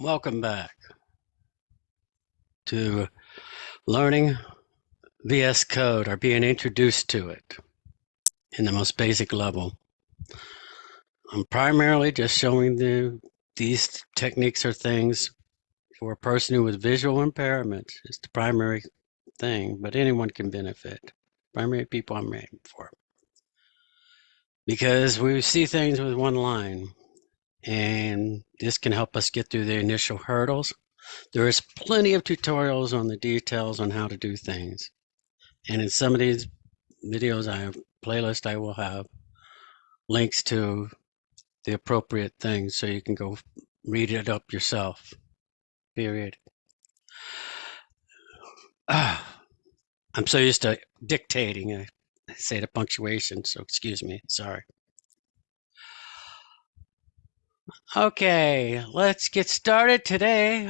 Welcome back to learning vsCode or being introduced to it in the most basic level. I'm primarily just showing these techniques or things for a person who has visual impairment. It's the primary thing, but anyone can benefit. Primary people I'm aiming for. Because we see things with one line, and this can help us get through the initial hurdles. There is plenty of tutorials on the details on how to do things. And in some of these videos I have playlist, I will have links to the appropriate things so you can go read it up yourself. Period. I'm so used to dictating. I say the punctuation, so excuse me. Sorry. Okay, let's get started today.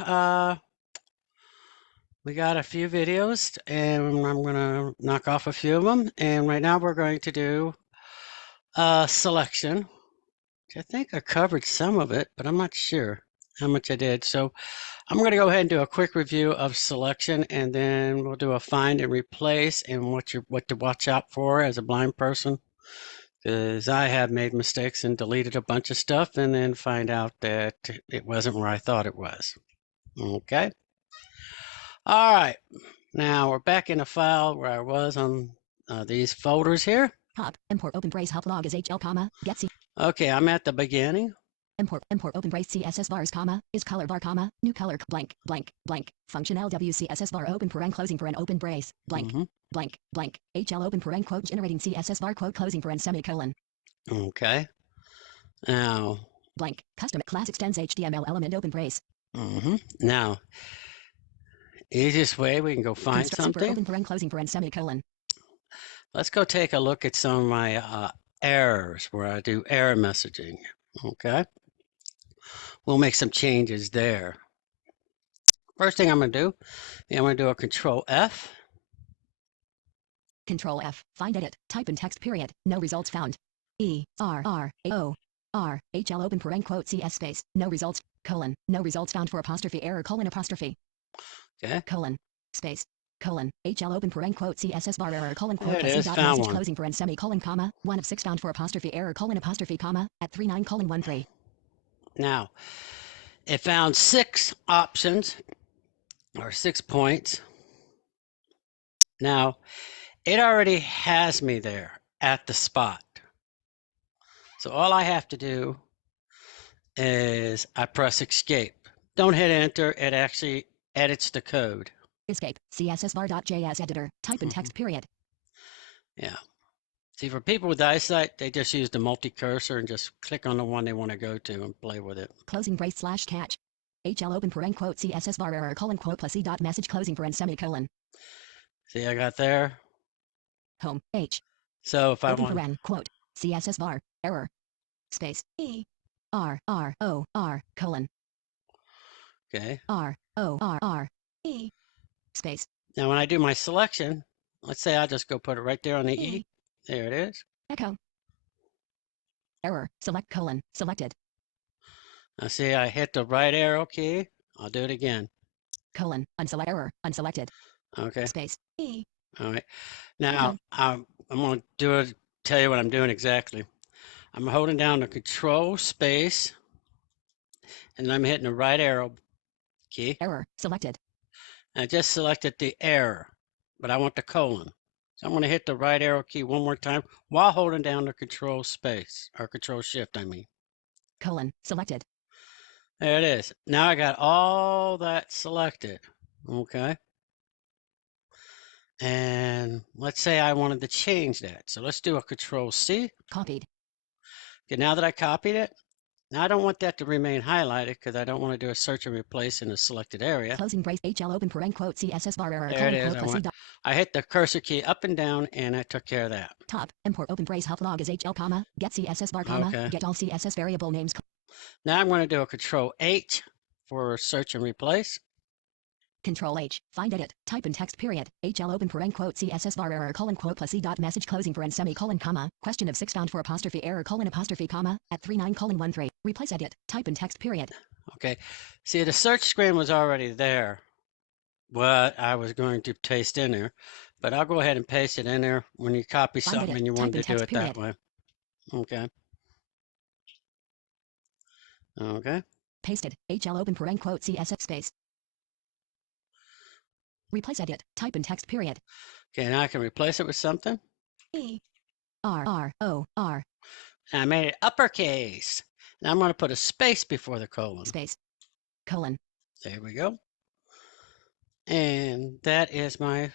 We got a few videos, and I'm going to knock off a few of them. And right now we're going to do selection, which I think I covered some of it, but I'm not sure how much I did. So I'm going to go ahead and do a quick review of selection, and then we'll do a find and replace and what to watch out for as a blind person. Because I have made mistakes and deleted a bunch of stuff and then find out that it wasn't where I thought it was. Okay. All right. Now we're back in the file where I was on these folders here. Top, import open brace help log is HL, comma, get C. Okay, I'm at the beginning. Import open brace CSS vars, comma, is color var, comma, new color, blank, blank, blank, function LW CSS var open paren closing paren open brace, blank, blank, blank, HL open paren quote generating CSS var quote closing paren semicolon. Okay. Now. Blank, custom class extends HTML element open brace. Now, easiest way we can go find something. Open paren closing paren semicolon. Let's go take a look at some of my errors where I do error messaging. Okay. We'll make some changes there. First thing I'm going to do, I'm going to do a Control F. Control F, find edit, type in text period, no results found. HL open paren quote CS space, no results, colon, no results found for apostrophe error colon apostrophe. Okay. Colon, space, colon, HL open paren quote CSS var error colon quote There it is, dot found message one. closing paren semicolon comma, 1 of 6 found for apostrophe error colon apostrophe comma, at 39 colon 13. Now, it found 6 options, or 6 points. Now, it already has me there at the spot. So all I have to do is I press escape. Don't hit enter, it actually edits the code. Escape, CSS var.js editor, type in text period. Yeah. See, for people with eyesight, they just use the multi-cursor and just click on the one they want to go to and play with it. Closing brace slash catch. HL open paren quote CSS var error colon quote plus E dot message closing paren semicolon. See, I got there. Home, H. So if I Open want... paren quote, CSS var, error, space, E, R, R, O, R, colon. Okay. R, O, R, R, E, space. Now when I do my selection, let's say I just go put it right there on the E. There it is. Echo. Error, select colon, selected. Now see, I hit the right arrow key. I'll do it again. Colon, unselect error, unselected. Okay. Space, E. All right. Now I'm going to tell you what I'm doing exactly. I'm holding down the Control space, and I'm hitting the right arrow key. Error, selected. I just selected the error, but I want the colon. So I'm going to hit the right arrow key one more time while holding down the Control space, or Control Shift, I mean. Colon, selected. There it is. Now I got all that selected. Okay. And let's say I wanted to change that. So let's do a Control C. Copied. Okay, now that I copied it, now I don't want that to remain highlighted because I don't want to do a search and replace in a selected area. Closing brace HL open paren quote CSS var error There it colon is. quote plus E dot. I hit the cursor key up and down, and I took care of that. Top, import open brace help log is HL, comma, get CSS var, comma, Okay. get all CSS variable names. Now I'm going to do a Control H for search and replace. Control H, find edit, type in text period, HL open paren quote CSS var error colon quote plus E dot message closing paren semicolon comma, question of 6 found for apostrophe error colon apostrophe comma, at 39 colon 13, replace edit, type in text period. Okay, see, the search screen was already there, what I was going to paste in there, but I'll go ahead and paste it in there when you copy Find something edit. and you Type wanted in to do text, it that period. way. Okay. Okay. Pasted. HL open paren quote CSS space. Replace edit. Type in text, period. Okay, now I can replace it with something. E-R-R-O-R. And I made it uppercase. Now I'm going to put a space before the colon. Space. Colon. There we go. And that is my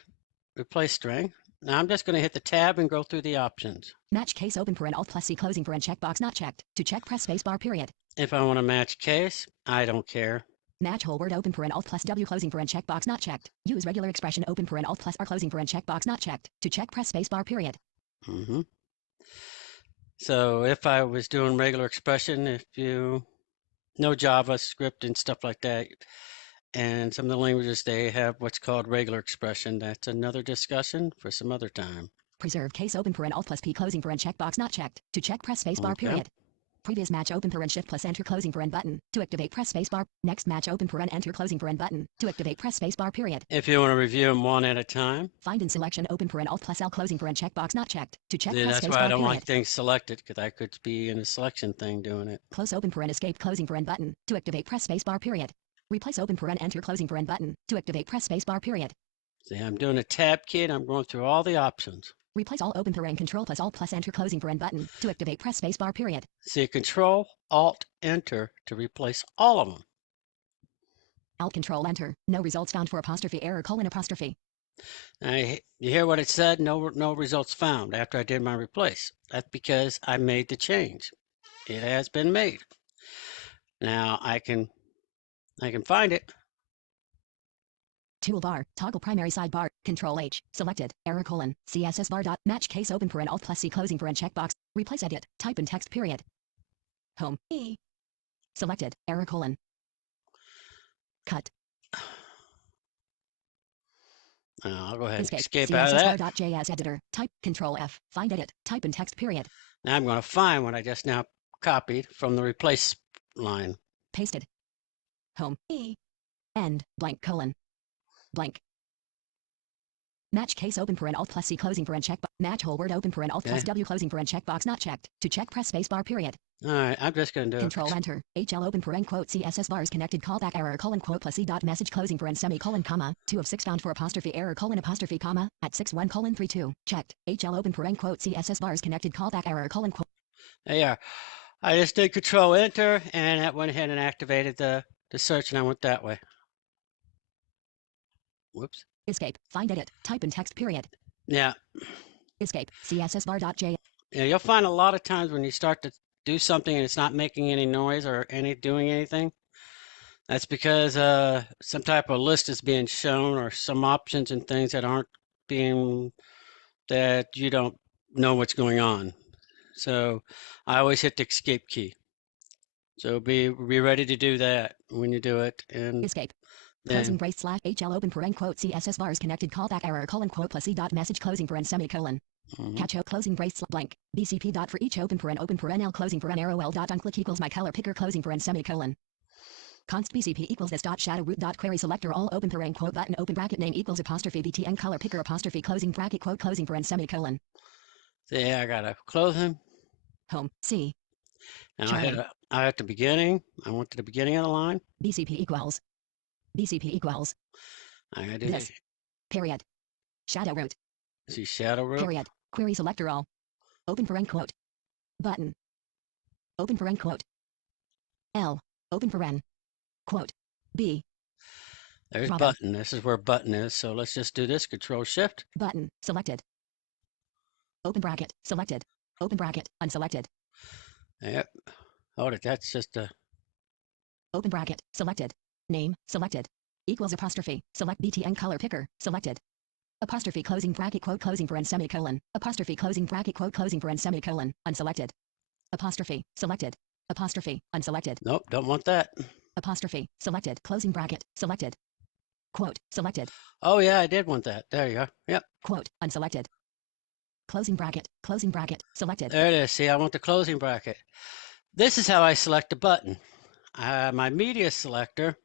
replace string. Now I'm just going to hit the tab and go through the options. Match case open paren alt plus C closing paren checkbox not checked. To check, press space bar, period. If I want to match case, I don't care. Match whole word open paren alt plus W closing paren checkbox not checked. Use regular expression open paren alt plus R closing paren checkbox not checked. To check, press space bar, period. So if I was doing regular expression, if you know JavaScript and stuff like that, and some of the languages, they have what's called regular expression. That's another discussion for some other time. Preserve case open paren alt plus P closing paren checkbox not checked. To check, press space bar, Okay. period. Previous match open paren shift plus enter closing paren button. To activate, press space bar. Next match open paren enter closing paren button. To activate, press space bar, period. If you want to review them one at a time. Find in selection open paren alt plus L closing paren checkbox not checked. To check, Yeah, press that's space why bar, I don't period. like things selected, because I could be in a selection thing doing it. Close open paren escape closing paren button. To activate, press space bar, period. Replace open paren enter closing paren button. To activate, press space bar, period. See, I'm doing a tab key and I'm going through all the options. Replace all open paren control plus alt plus enter closing paren button. To activate, press space bar, period. See, Control Alt Enter to replace all of them. Alt control enter. No results found for apostrophe error colon apostrophe. You hear what it said? No results found after I did my replace. That's because I made the change. It has been made. Now I can find it. Toolbar, toggle primary sidebar, Control H, selected, error colon, CSS bar dot, match case open paren alt plus C closing paren checkbox, replace edit, type in text, period. Home, E. Selected, error colon. Cut. I'll go ahead and Escape, escape CSS out of that. bar.js editor, type, Control F, find edit, type in text, period. Now I'm going to find what I just now copied from the replace line. Pasted. Home, E. End, blank colon. Blank. Match case open paren alt plus C closing paren checkbox. Match whole word open paren alt plus W closing paren checkbox not checked. To check, press space bar, period. All right, I'm just going to do Control enter. HL open paren quote CSS bars connected callback error colon quote plus E dot message closing paren semicolon comma 2 of 6 found for apostrophe error colon apostrophe comma at 61 colon 32 checked. HL open paren quote CSS bars connected callback error colon quote. There you are. I just did Control Enter and that went ahead and activated the search, and I went that way. Whoops. Escape. Find edit. Type in text, period. Yeah. Escape. CSS bar.j. Yeah, you'll find a lot of times when you start to do something and it's not making any noise or doing anything, that's because some type of list is being shown or some options and things that aren't being, that you don't know what's going on. So I always hit the escape key. So be ready to do that when you do it. And escape. Closing brace slash HL open paren quote CSS bars connected callback error colon quote plus E dot message closing paren semicolon. Catch closing brace blank BCP dot for each open paren L closing paren arrow L dot unclick equals my color picker closing paren semicolon. Const BCP equals this dot shadow root dot query selector all open paren quote button open bracket name equals apostrophe BTN color picker apostrophe closing bracket quote closing paren semicolon. So yeah, I gotta close him. Home C. Now I at the beginning. I went to the beginning of the line. BCP equals. I gotta do this. Period. Shadow root. See shadow root. Period. Query selector all. Open paren quote. Button. Open paren quote. L. Open paren. Quote. B. There's Bravo. button. This is where button is. So let's just do this. Control Shift. Button. Selected. Open bracket. Selected. Open bracket. Unselected. Yep. Oh, that's just a. Open bracket. Selected. Name. Selected. Equals apostrophe. Select BTN color picker. Selected. Apostrophe closing bracket quote closing paren semicolon. Apostrophe closing bracket quote closing paren semicolon. Unselected. Apostrophe. Selected. Apostrophe. Unselected. Nope, don't want that. Apostrophe. Selected. Closing bracket. Selected. Quote. Selected. Oh yeah, I did want that. There you go. Yep. Quote. Unselected. Closing bracket. Closing bracket. Selected. There it is. See, I want the closing bracket. This is how I select a button. my media selector,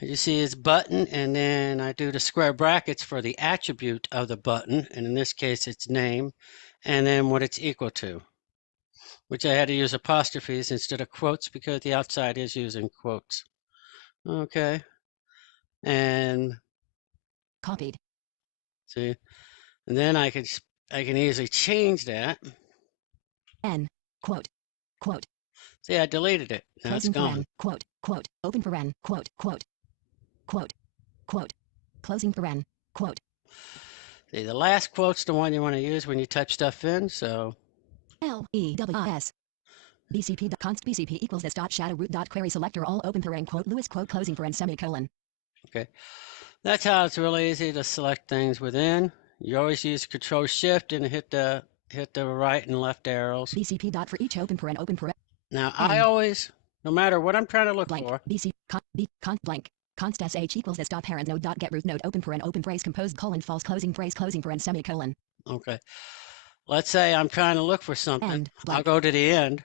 as you see, is button, and then I do the square brackets for the attribute of the button, and in this case it's name, and then what it's equal to, which I had to use apostrophes instead of quotes because the outside is using quotes. Okay, and Copied. see, and then I can easily change that. N. Quote. Quote. See, I deleted it. Now it's Closing gone. paren. Quote. Quote. Open paren. Quote. Quote. Quote. Quote. Closing paren. Quote. See, the last quote's the one you want to use when you type stuff in, so. LEWS. BCP const BCP equals this dot shadow root dot query selector all open paren quote Lewis quote closing paren semicolon. Okay, that's how it's really easy to select things within. You always use Control Shift and hit the right and left arrows. BCP dot for each open paren. Now I always, no matter what I'm trying to look blank, for. BC blank. Const sh equals this dot parent node dot get root node open brace composed colon false closing paren semicolon. Okay, let's say I'm trying to look for something. I'll go to the end.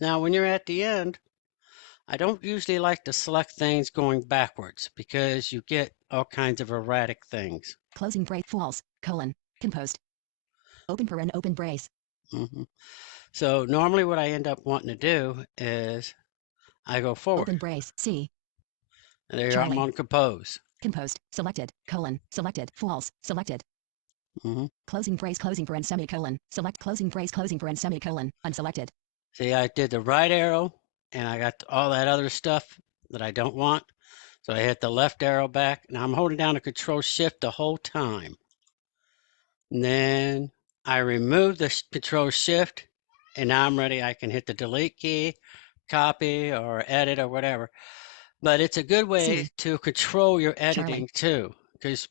Now when you're at the end, I don't usually like to select things going backwards because you get all kinds of erratic things. Closing brace false colon composed. Open paren open brace. So normally what I end up wanting to do is I go forward. Open brace C. And there I'm on compose. Composed selected colon selected false selected. Closing paren semicolon. Select closing paren semicolon. Unselected. See, I did the right arrow and I got all that other stuff that I don't want. So I hit the left arrow back. Now I'm holding down the Control Shift the whole time. And then I remove the Control Shift and now I'm ready. I can hit the delete key, copy or edit or whatever. But it's a good way to control your editing too, because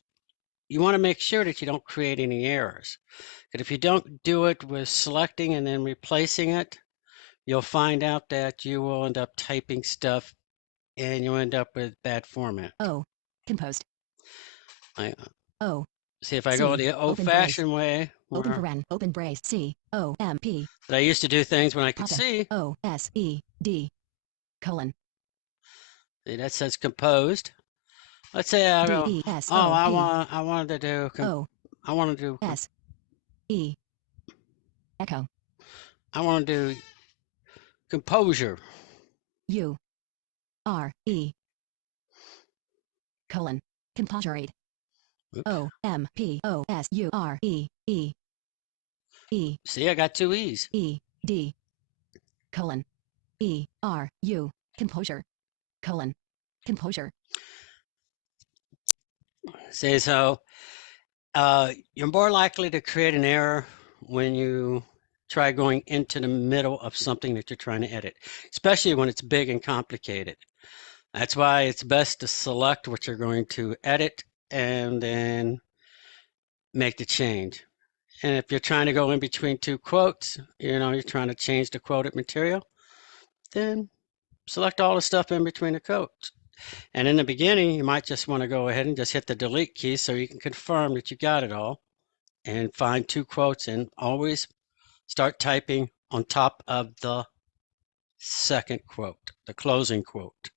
you want to make sure that you don't create any errors. But if you don't do it with selecting and then replacing it, you'll find out that you will end up typing stuff and you'll end up with bad format. Oh, composed. See, if I go the old-fashioned way, open paren, open brace, C-O-M-P. But I used to do things when I could see. O-S-E-D, colon. See, that says composed. Let's say I go, I wanted to do, I want to do, S-E, echo. I want to do composure. U-R-E, colon, composurate. O-M-P-O-S-U-R-E-E. E. See, I got two E's. E-D, colon, E-R-U, composure, colon, composure. See, so you're more likely to create an error when you try going into the middle of something that you're trying to edit, especially when it's big and complicated. That's why it's best to select what you're going to edit and then make the change. And if you're trying to go in between two quotes, you're trying to change the quoted material, then select all the stuff in between the quotes. And in the beginning, you might just want to go ahead and just hit the delete key so you can confirm that you got it all and find two quotes and always start typing on top of the second quote, the closing quote,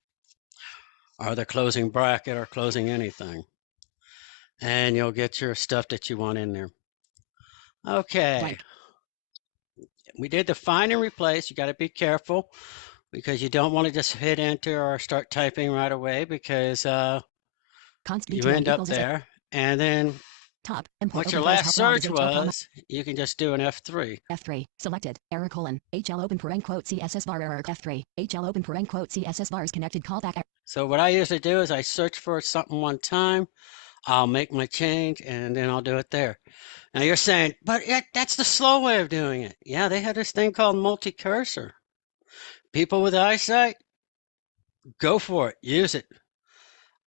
or the closing bracket or closing anything. And you'll get your stuff that you want in there. Okay. We did the find and replace. You got to be careful because you don't want to just hit enter or start typing right away because you end up there. And then what your last search was, you can just do an F3. F3, selected, error colon, HL open paren quote CSS bar error F3, HL open paren quote CSS bars connected callback. So what I usually do is I search for something one time, I'll make my change, and then I'll do it there. Now you're saying, but that's the slow way of doing it. Yeah, they had this thing called multi-cursor. People with eyesight, go for it, use it.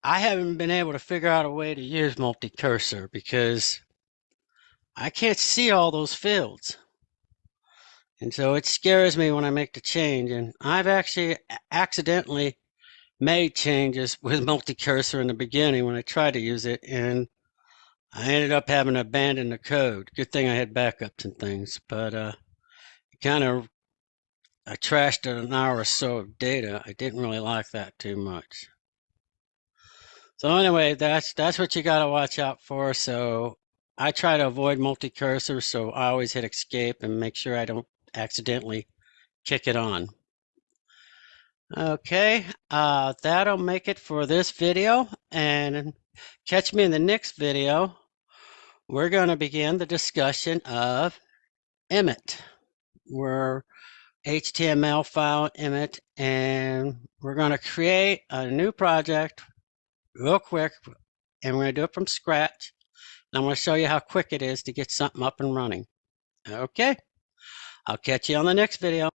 I haven't been able to figure out a way to use multi-cursor because I can't see all those fields. And so it scares me when I make the change. And I've actually accidentally made changes with multi-cursor in the beginning when I tried to use it. And I ended up having to abandon the code. Good thing I had backups and things. But it kind of I trashed an hour or so of data. I didn't really like that too much. So anyway, that's what you got to watch out for. So I try to avoid multi-cursor, so I always hit escape and make sure I don't accidentally kick it on. Okay, that'll make it for this video, and catch me in the next video. We're going to begin the discussion of emit. We're HTML file emit, and we're going to create a new project real quick, and we're going to do it from scratch. And I'm going to show you how quick it is to get something up and running. Okay, I'll catch you on the next video.